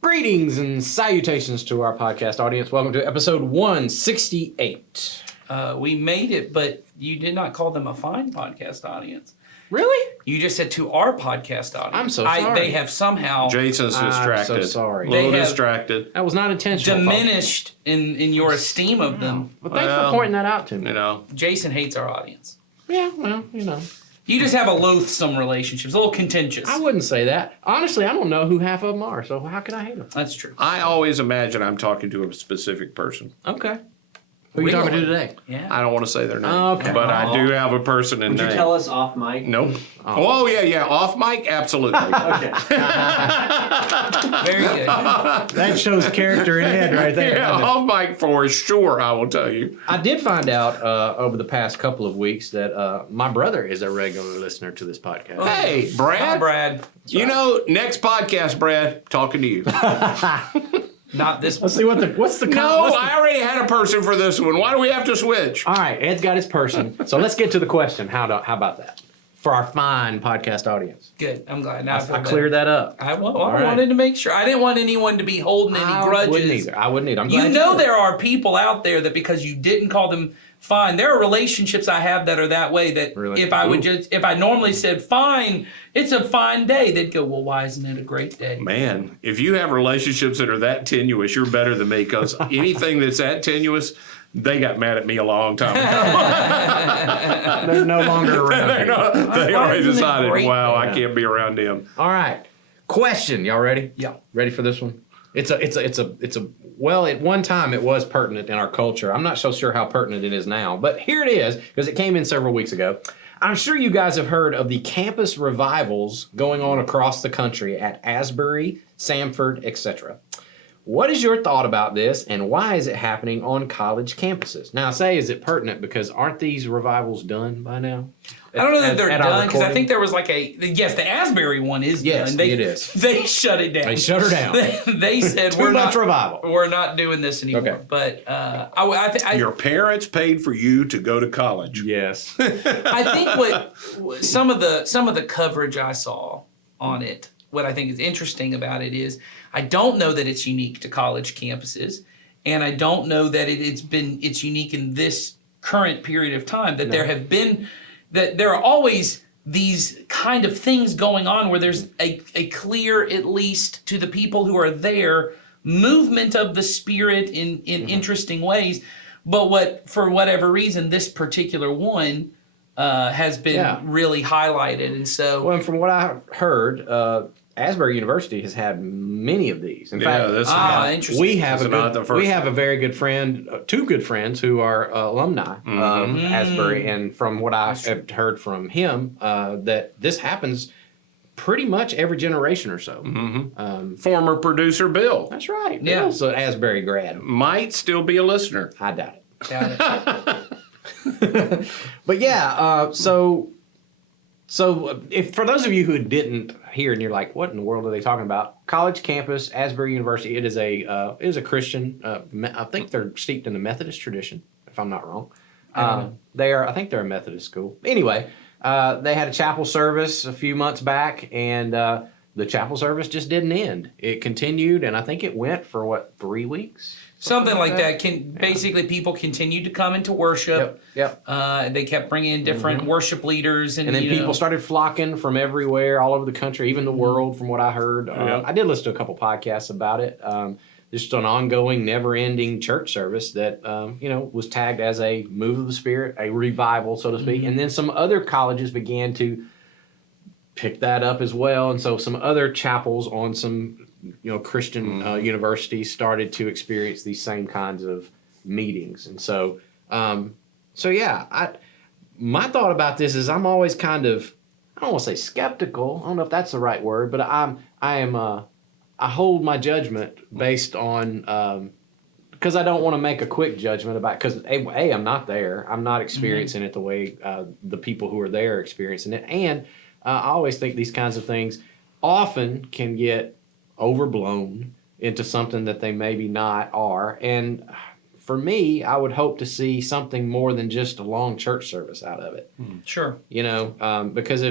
Greetings and salutations to our podcast audience. Welcome to episode 168. We made it, but you did not call them a fine podcast audience. Really? You just said to our podcast audience. I'm so sorry. They have somehow Jason's distracted. I'm so sorry. A little They have- distracted. That was not intentional. diminished in your esteem of them. Well, thanks Well, for pointing that out to me. You know, Jason hates our audience. Yeah, well, you know. You just have a loathsome relationship. It's a little contentious. I wouldn't say that. Honestly, I don't know who half of them are, so how can I hate them? That's true. I always imagine I'm talking to a specific person. Okay. Who are you talking to today? Yeah. I don't want to say their name. Okay. But I do have a person in Would you name. tell us off mic? Nope. Oh, yeah. Off mic? Absolutely. Okay. Very good. That shows character in head right there. Yeah, off mic for sure, I will tell you. I did find out over the past couple of weeks that my brother is a regular listener to this podcast. Hey, Brad. Hi, Brad. You know, next podcast, Brad, talking to you. Not this Let's one. see what's the No, what's the- I already had a person for this one. Why do we have to switch? All right, Ed's got his person. So let's get to the question. How about that? For our fine podcast audience. Good. I'm glad. Now I feel I better. cleared that up. I right. wanted to make sure. I didn't want anyone to be holding any grudges. I wouldn't either. I'm glad You know did. there are people out there that because you didn't call them fine, there are relationships I have that are that way that Really? if I would Ooh. if I normally said fine, it's a fine day, they'd go, well, why isn't it a great day? Man, if you have relationships that are that tenuous, you're better than me because anything that's that tenuous, they got mad at me a long time ago. They're no longer around. They Why already isn't it decided, great? wow, I Yeah. can't be around them. All right. Question. Y'all ready? Yeah. Ready for this one? It's a well, at one time it was pertinent in our culture. I'm not so sure how pertinent it is now, but here it is because it came in several weeks ago. I'm sure you guys have heard of the campus revivals going on across the country at Asbury, Samford, etc. What is your thought about this, and why is it happening on college campuses? Now, I say, is it pertinent because aren't these revivals done by now? I don't know that At- they're at our done because I recording? think there was like yes, the Asbury one is Yes, done. it is. They shut it down. They shut her down. They said Too we're much not revival. we're not doing this anymore. Okay. But I think Your parents paid for you to go to college. Yes. I think what some of the coverage I saw on it, what I think is interesting about it is I don't know that it's unique to college campuses, and I don't know that it's unique in this current period of time that there are always these kind of things going on where there's a clear, at least to the people who are there, movement of the spirit in interesting ways. But for whatever reason, this particular one has been really highlighted. And so Well, and from what I heard, Asbury University has had many of these. In fact, interesting. we have It's not the first we have a very good friend, two good friends who are alumni of Asbury, and from what I have heard from him, that this happens pretty much every generation or so. Former producer Bill That's right. Yeah. Bill's an Asbury grad. might still be a listener. I doubt it. Got it. But yeah, so if for those of you who didn't hear and you're like, what in the world are they talking about? College campus, Asbury University. It is a Christian. I think they're steeped in the Methodist tradition, if I'm not wrong. I think they're a Methodist school. Anyway, they had a chapel service a few months back, and the chapel service just didn't end. It continued, and I think it went for 3 weeks. Something like that. Basically, people continued to come into worship. Yep. They kept bringing in different worship leaders, and And then people started flocking from everywhere, all over the country, even the world, from what I heard. Yeah. I did listen to a couple podcasts about it. Just an ongoing, never-ending church service that was tagged as a move of the Spirit, a revival, so to speak. And then some other colleges began to pick that up as well, and so some other chapels on some Christian universities started to experience these same kinds of meetings. And so my thought about this is I'm always kind of, I don't want to say skeptical. I don't know if that's the right word, but I hold my judgment based on because I don't want to make a quick judgment about, because A, I'm not there. I'm not experiencing it the way the people who are there are experiencing it. And I always think these kinds of things often can get overblown into something that they maybe not are. And for me, I would hope to see something more than just a long church service out of it. Sure. Because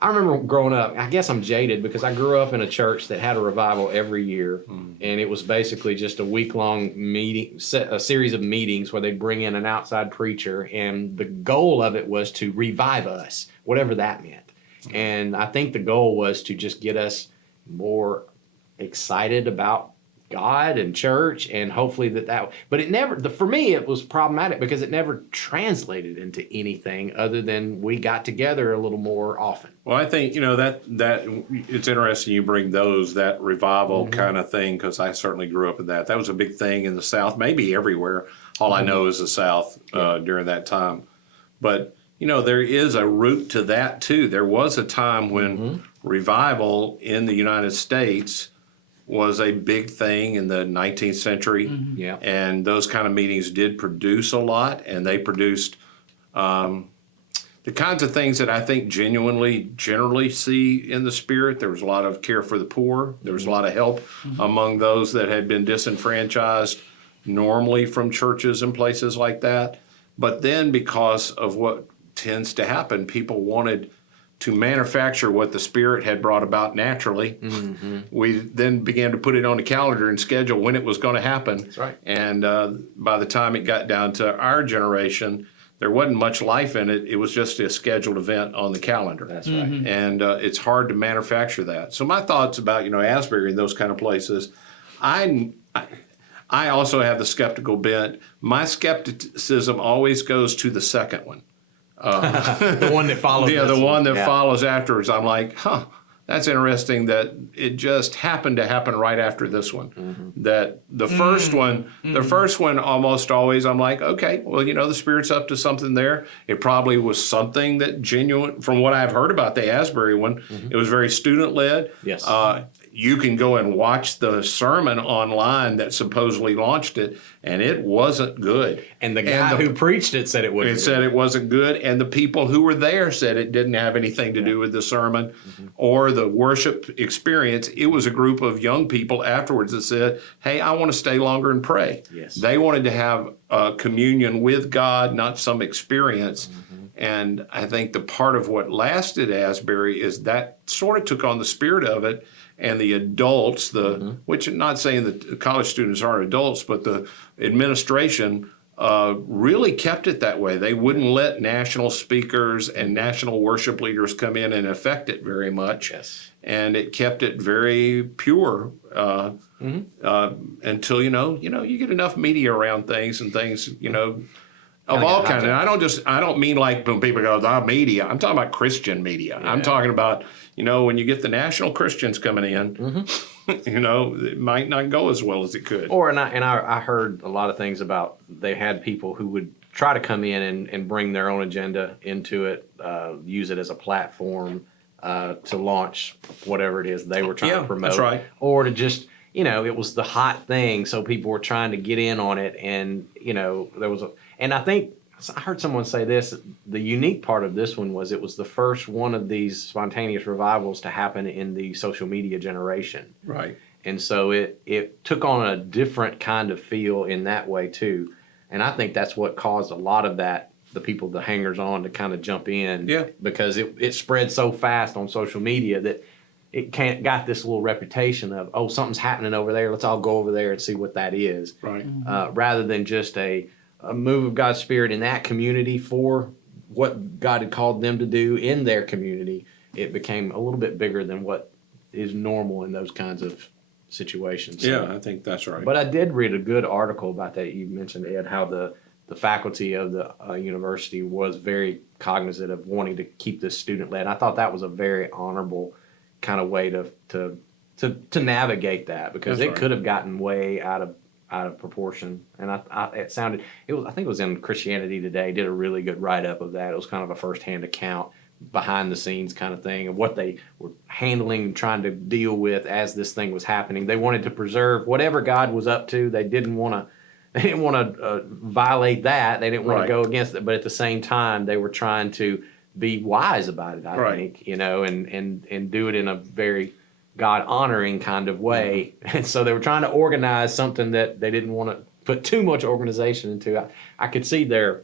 I remember growing up, I guess I'm jaded because I grew up in a church that had a revival every year. And it was basically just a week-long meeting, a series of meetings where they'd bring in an outside preacher. And the goal of it was to revive us, whatever that meant. And I think the goal was to just get us more excited about God and church, and hopefully but it never, for me, it was problematic because it never translated into anything other than we got together a little more often. Well, I think, that it's interesting you bring that revival kind of thing, because I certainly grew up in that. That was a big thing in the South, maybe everywhere. All I know is the South during that time. But, there is a root to that too. There was a time when revival in the United States was a big thing in the 19th century. Yeah. And those kind of meetings did produce a lot, and they produced the kinds of things that I think generally see in the Spirit. There was a lot of care for the poor. There was a lot of help among those that had been disenfranchised normally from churches and places like that. But then, because of what tends to happen, people wanted to manufacture what the Spirit had brought about naturally. We then began to put it on the calendar and schedule when it was going to happen. That's right. And by the time it got down to our generation, there wasn't much life in it. It was just a scheduled event on the calendar. That's right. And it's hard to manufacture that. So my thoughts about, Asbury and those kind of places, I also have the skeptical bent. My skepticism always goes to the second one. The one that follows. Yeah, the one that follows afterwards. I'm like, that's interesting that it just happened to happen right after this one. That the first one almost always, I'm like, okay, well, the Spirit's up to something there. It probably was something that genuine, from what I've heard about the Asbury one, it was very student-led. Yes. You can go and watch the sermon online that supposedly launched it, and it wasn't good. And the guy who preached it said it wasn't. It said it wasn't good, and the people who were there said it didn't have anything to do with the sermon or the worship experience. It was a group of young people afterwards that said, hey, I want to stay longer and pray. Yes. They wanted to have communion with God, not some experience. And I think the part of what lasted Asbury is that sort of took on the spirit of it. And the adults, which I'm not saying that college students aren't adults, but the administration really kept it that way. They wouldn't let national speakers and national worship leaders come in and affect it very much. Yes. And it kept it very pure until, you get enough media around things and things, of all kinds. And I don't mean like when people go, the media. I'm talking about Christian media. Yeah. I'm talking about, when you get the national Christians coming in, it might not go as well as it could. I heard a lot of things about they had people who would try to come in and bring their own agenda into it, use it as a platform to launch whatever it is they were trying to promote. That's right. Or to just, it was the hot thing, so people were trying to get in on it, and, there was and I think I heard someone say this, the unique part of this one was it was the first one of these spontaneous revivals to happen in the social media generation. Right. And so it took on a different kind of feel in that way too. And I think that's what caused a lot of that, the people, the hangers on, to kind of jump in. Yeah. Because it spread so fast on social media that it got this little reputation of, oh, something's happening over there. Let's all go over there and see what that is. Right. Rather than just a move of God's Spirit in that community for what God had called them to do in their community. It became a little bit bigger than what is normal in those kinds of situations. Yeah, I think that's right. But I did read a good article about that. You mentioned, Ed, how the faculty of the university was very cognizant of wanting to keep this student-led. I thought that was a very honorable kind of way to navigate that, because it could have gotten way out of proportion. And I think it was in Christianity Today, did a really good write-up of that. It was kind of a first-hand account, behind the scenes kind of thing, of what they were handling and trying to deal with as this thing was happening. They wanted to preserve whatever God was up to. They didn't want to violate that. They didn't want to go against it. But at the same time, they were trying to be wise about it, I think, and do it in a very God honoring kind of way. And so they were trying to organize something that they didn't want to put too much organization into. I could see their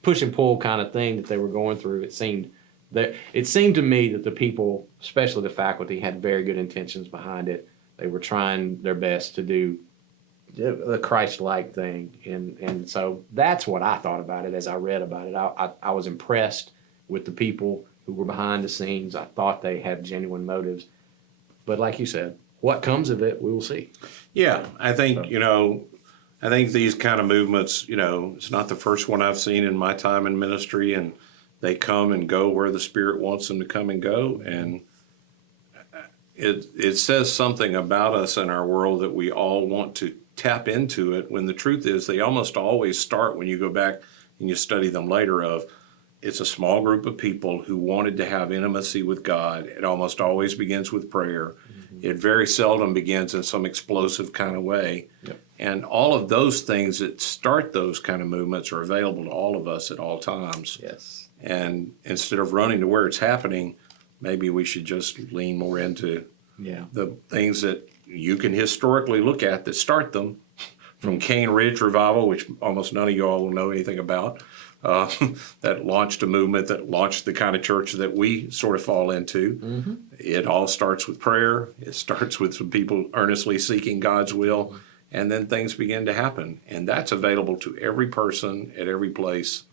push and pull kind of thing that they were going through. It seemed It seemed to me that the people, especially the faculty, had very good intentions behind it. They were trying their best to do the Christ-like thing, and so that's what I thought about it as I read about it. I was impressed with the people who were behind the scenes. I thought they had genuine motives, but like you said, what comes of it, we will see. Yeah, I think, I think these kind of movements, it's not the first one I've seen in my time in ministry, and they come and go where the Spirit wants them to come and go. And it says something about us in our world that we all want to tap into it, when the truth is they almost always start, when you go back and you study them later, of it's a small group of people who wanted to have intimacy with God. It almost always begins with prayer. It very seldom begins in some explosive kind of way. Yep. And all of those things that start those kind of movements are available to all of us at all times. Yes. And instead of running to where it's happening, maybe we should just lean more into Yeah. the things that you can historically look at that start them, from Cane Ridge Revival, which almost none of y'all will know anything about, that launched a movement that launched the kind of church that we sort of fall into. It all starts with prayer. It starts with some people earnestly seeking God's will, and then things begin to happen. And that's available to every person at every place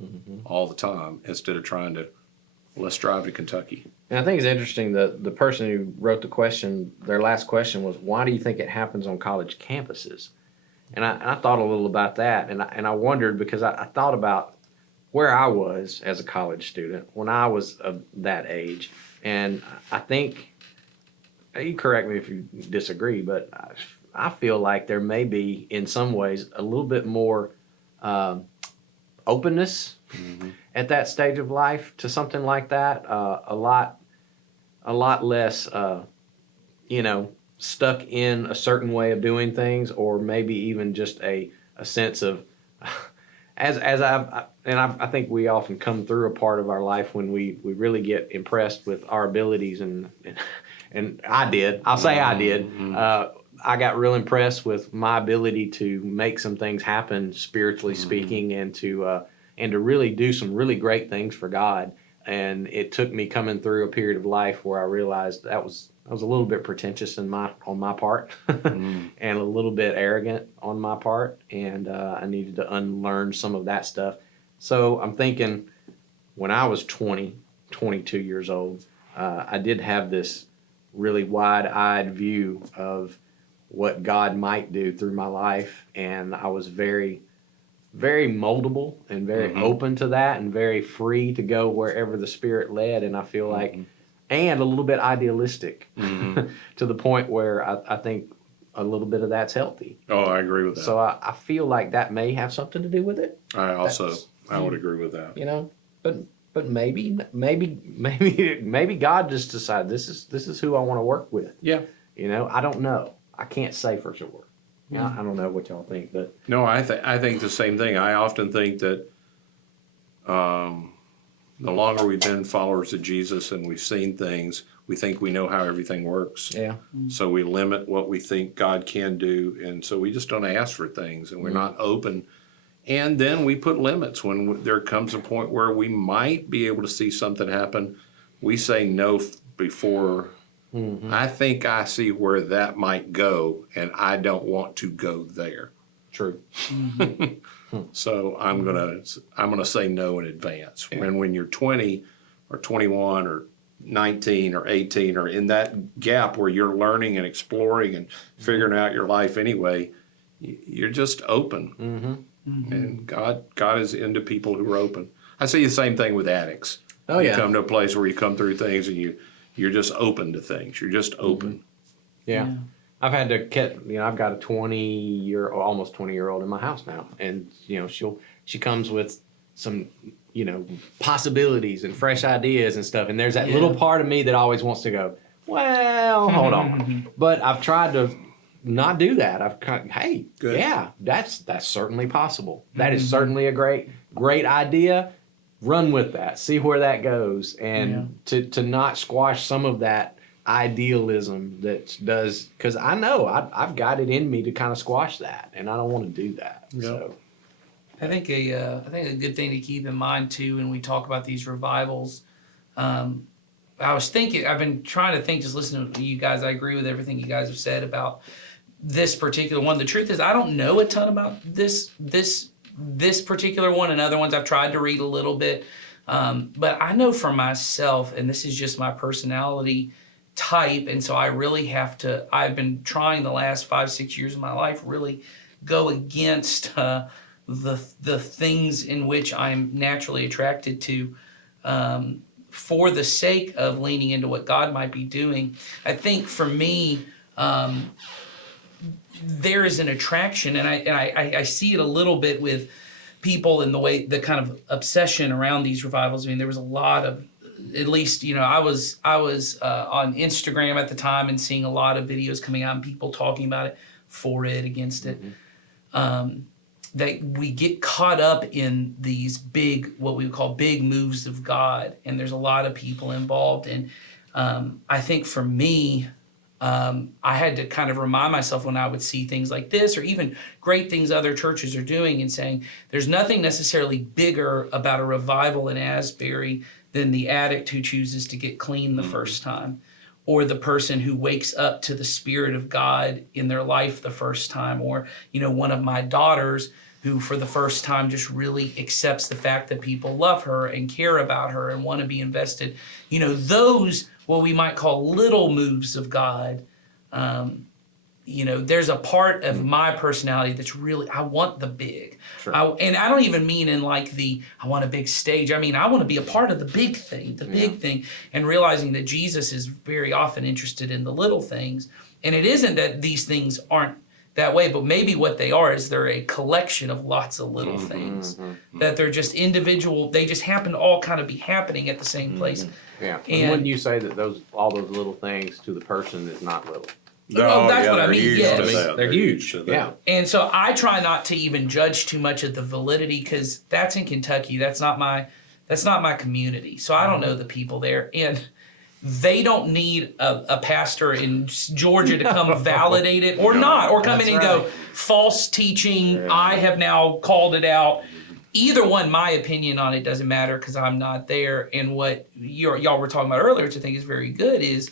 all the time, instead of trying to, let's drive to Kentucky. And I think it's interesting that the person who wrote the question, their last question was, why do you think it happens on college campuses? And I thought a little about that, and I wondered, because I thought about where I was as a college student when I was of that age. And I think, you correct me if you disagree, but I feel like there may be, in some ways, a little bit more openness at that stage of life to something like that. A lot less, stuck in a certain way of doing things, or maybe even just a sense of, I think we often come through a part of our life when we really get impressed with our abilities, and I did. I'll say I did. I got real impressed with my ability to make some things happen, spiritually speaking, and to really do some really great things for God. And it took me coming through a period of life where I realized that was a little bit pretentious on my part, and a little bit arrogant on my part, and I needed to unlearn some of that stuff. So I'm thinking, when I was 20, 22 years old, I did have this really wide-eyed view of what God might do through my life, and I was very, very moldable and very open to that, and very free to go wherever the Spirit led. And I feel like, and a little bit idealistic to the point where I think a little bit of that's healthy. Oh, I agree with that. So I feel like that may have something to do with it. I would agree with that. But maybe God just decided this is who I want to work with. Yeah. I don't know. I can't say for sure. I don't know what y'all think, but No, I think the same thing. I often think that the longer we've been followers of Jesus and we've seen things, we think we know how everything works. yeah, So we limit what we think God can do, and so we just don't ask for things, and we're not open. And then we put limits when there comes a point where we might be able to see something happen. We say no before. I think I see where that might go, and I don't want to go there. true. So I'm gonna say no in advance. Yeah. When you're 20 or 21 or 19 or 18, or in that gap where you're learning and exploring and figuring out your life anyway, you're just open. And God is into people who are open. I see the same thing with addicts. Oh, You yeah. come to a place where you come through things and you're just open to things. You're just open. Yeah. I've had to get, I've got a almost 20-year-old in my house now, and she comes with some, possibilities and fresh ideas and stuff, and there's that little part of me that always wants to go, well, hold on, but I've tried to not do that. Hey, Good. yeah, that's certainly possible. That is certainly a great idea. Run with that. See where that goes, and to not squash some of that idealism that does, because I know I've got it in me to kind of squash that, and I don't want to do that. Yeah. So I think a good thing to keep in mind too when we talk about these revivals, I was thinking, I've been trying to think, just listening to you guys, I agree with everything you guys have said about this particular one. The truth is, I don't know a ton about this particular one, and other ones I've tried to read a little bit. But I know for myself, and this is just my personality type, and so I really have to, I've been trying the last 5-6 years of my life really go against the things in which I'm naturally attracted to, for the sake of leaning into what God might be doing. I think for me, there is an attraction, and I see it a little bit with people in the way, the kind of obsession around these revivals. I mean, there was a lot of, at least, I was on Instagram at the time and seeing a lot of videos coming out and people talking about it, for it, against it. That we get caught up in these big, what we would call big moves of God, and there's a lot of people involved. And I think for me, I had to kind of remind myself when I would see things like this, or even great things other churches are doing, and saying there's nothing necessarily bigger about a revival in Asbury than the addict who chooses to get clean the first time, or the person who wakes up to the Spirit of God in their life the first time, or, one of my daughters who for the first time just really accepts the fact that people love her and care about her and want to be invested. Those, what we might call little moves of God, there's a part of my personality that's really, I want the big. Sure. And I don't even mean in like I want a big stage. I mean, I want to be a part of the big thing, and realizing that Jesus is very often interested in the little things. And it isn't that these things aren't that way, but maybe what they are is they're a collection of lots of little things, that they're just individual, they just happen to all kind of be happening at the same place. Yeah. And Wouldn't you say that all those little things to the person is not little? Well, that's what I they're mean, huge yes. to that. They're huge. to that. Yeah. And so I try not to even judge too much of the validity, because that's in Kentucky. That's not my community. So I don't know the people there, and they don't need a pastor in Georgia to come validate it or not, or come in and go, false teaching, I have now called it out. Either one, my opinion on it doesn't matter, because I'm not there. And what y'all were talking about earlier, which I think is very good, is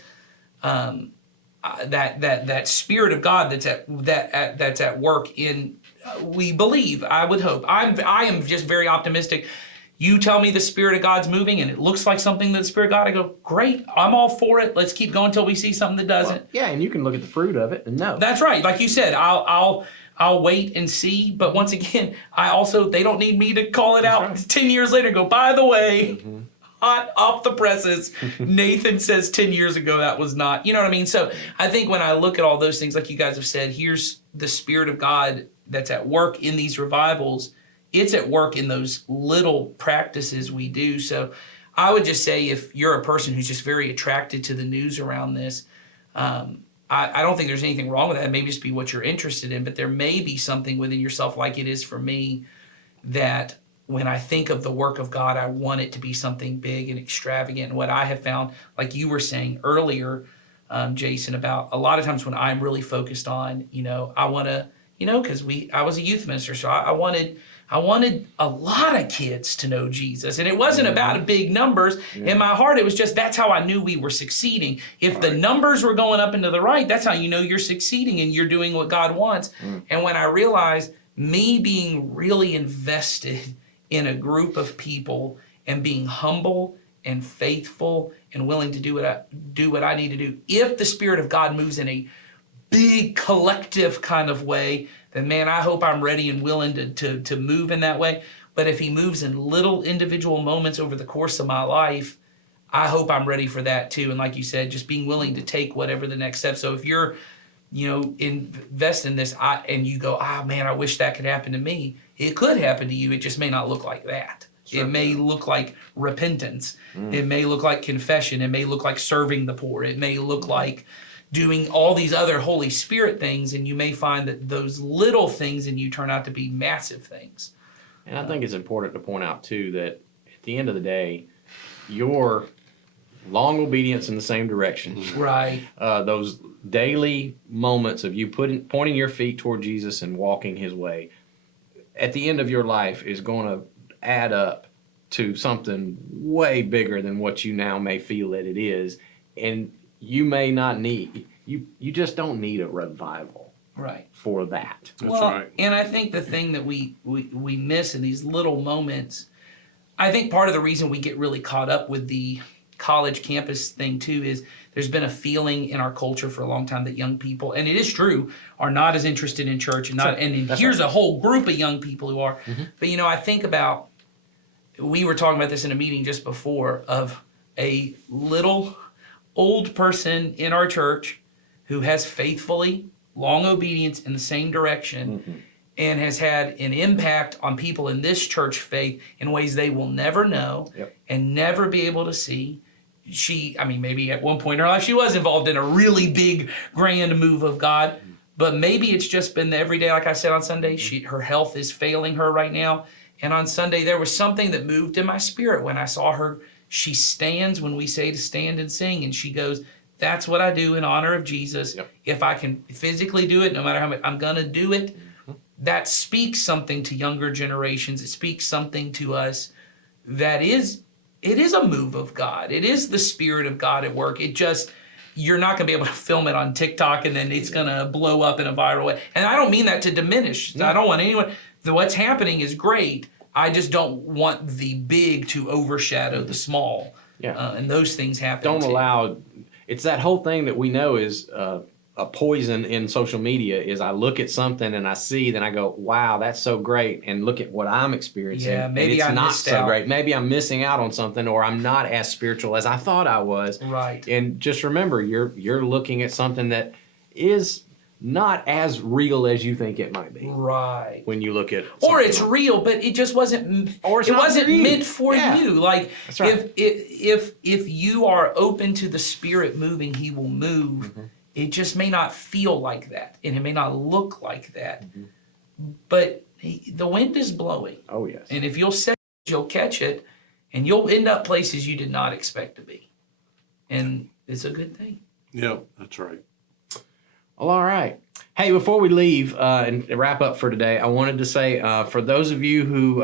that Spirit of God that's at work in, we believe, I would hope. I am just very optimistic. You tell me the Spirit of God's moving and it looks like something that the Spirit of God, I go, great, I'm all for it. Let's keep going until we see something that doesn't. Yeah, and you can look at the fruit of it and know. That's right. Like you said, I'll wait and see. But once again, they don't need me to call it out 10 years later and go, by the way, hot off the presses, Nathan says 10 years ago that was not, you know what I mean? So I think when I look at all those things, like you guys have said, here's the Spirit of God that's at work in these revivals. It's at work in those little practices we do. So I would just say, if you're a person who's just very attracted to the news around this, I don't think there's anything wrong with that. It may just be what you're interested in, but there may be something within yourself, like it is for me, that when I think of the work of God, I want it to be something big and extravagant. And what I have found, like you were saying earlier, Jason, about a lot of times when I'm really focused on, I want to, because I was a youth minister, so I wanted a lot of kids to know Jesus. And it wasn't about big numbers. In my heart, it was just, that's how I knew we were succeeding. If the numbers were going up and to the right, that's how you know you're succeeding and you're doing what God wants. And when I realized me being really invested in a group of people and being humble and faithful and willing to do what I need to do, if the Spirit of God moves in a big collective kind of way, then man, I hope I'm ready and willing to move in that way. But if he moves in little individual moments over the course of my life, I hope I'm ready for that too. And like you said, just being willing to take whatever the next step. So if you're, invest in this, and you go, man, I wish that could happen to me. It could happen to you. It just may not look like that. Sure. It may look like repentance. It may look like confession. It may look like serving the poor. It may look like doing all these other Holy Spirit things, and you may find that those little things in you turn out to be massive things. And I think it's important to point out, too, that at the end of the day, your long obedience in the same direction, right? Those daily moments of you pointing your feet toward Jesus and walking his way, at the end of your life is going to add up to something way bigger than what you now may feel that it is, and you may not need you just don't need a revival Right. for that. That's Well, right. and I think the thing that we miss in these little moments, I think part of the reason we get really caught up with the college campus thing too is there's been a feeling in our culture for a long time that young people, and it is true, are not as interested in church and not. And That's here's right. a whole group of young people who are. But I think about. We were talking about this in a meeting just before of a little old person in our church who has faithfully long obedience in the same direction and has had an impact on people in this church faith in ways they will never know and never be able to see. Maybe at one point in her life she was involved in a really big, grand move of God, but maybe it's just been the everyday, like I said on Sunday, her health is failing her right now. And on Sunday, there was something that moved in my spirit when I saw her. She stands when we say to stand and sing, and she goes, that's what I do in honor of Jesus. Yep. If I can physically do it, no matter how much, I'm going to do it. That speaks something to younger generations. It speaks something to us that it is a move of God. It is the Spirit of God at work. You're not going to be able to film it on TikTok and then it's going to blow up in a viral way. And I don't mean that to diminish. I don't want anyone. What's happening is great. I just don't want the big to overshadow the small. Yeah. And those things happen. Don't too. allow. It's that whole thing that we know is a poison in social media. Is I look at something and I see, then I go, "Wow, that's so great," and look at what I'm experiencing. Yeah, maybe and it's I not missed so out. great. Maybe I'm missing out on something, or I'm not as spiritual as I thought I was. Right. And just remember, you're looking at something that is not as real as you think it might be Right. when you look at. Or something it's like- real, but it just wasn't. Or it's it not wasn't for you. meant for Yeah. you. Like That's right. if you are open to the Spirit moving, He will move. Mm-hmm. It just may not feel like that, and it may not look like that. But the wind is blowing, Oh yes. and if you'll set, you'll catch it, and you'll end up places you did not expect to be, and it's a good thing. Yeah, that's right. Well, all right. Hey, before we leave and wrap up for today, I wanted to say for those of you who,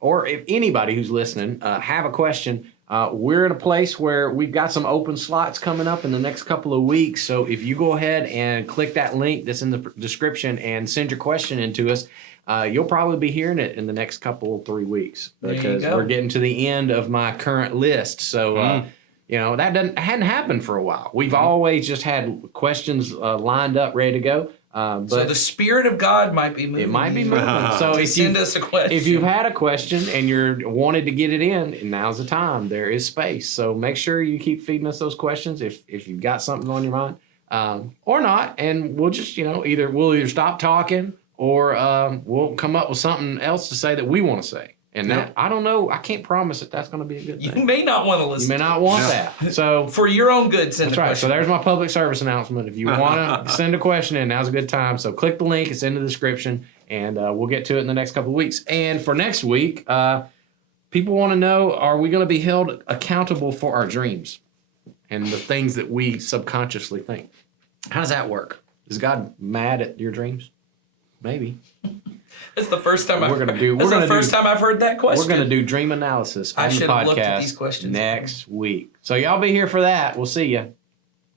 or if anybody who's listening, have a question, we're in a place where we've got some open slots coming up in the next couple of weeks. So if you go ahead and click that link that's in the description and send your question in to us, you'll probably be hearing it in the next 3 weeks There you because go. we're getting to the end of my current list. So, that hadn't happened for a while. We've always just had questions lined up, ready to go. But So the Spirit of God might be moving. it might be you moving. So to if send you us a question. if you've had a question and you're wanted to get it in, now's the time. There is space. So make sure you keep feeding us those questions if you've got something on your mind, or not, and we'll just we'll stop talking or we'll come up with something else to say that we want to say. And that I don't know. I can't promise that that's going to be a good You thing. may not want to You listen. may not want that. So For your own good, send that's a right. question. So there's my public service announcement. If you want to send a question in, now's a good time. So click the link. It's in the description, and we'll get to it in the next couple of weeks. And for next week, people want to know, are we going to be held accountable for our dreams and the things that we subconsciously think? How does that work? Is God mad at your dreams? Maybe. That's the first time We're I've gonna heard. do- That's we're the gonna first do- time I've heard that question. We're going to do dream analysis I on the should have looked at podcast these questions. next week. So y'all be here for that. We'll see you.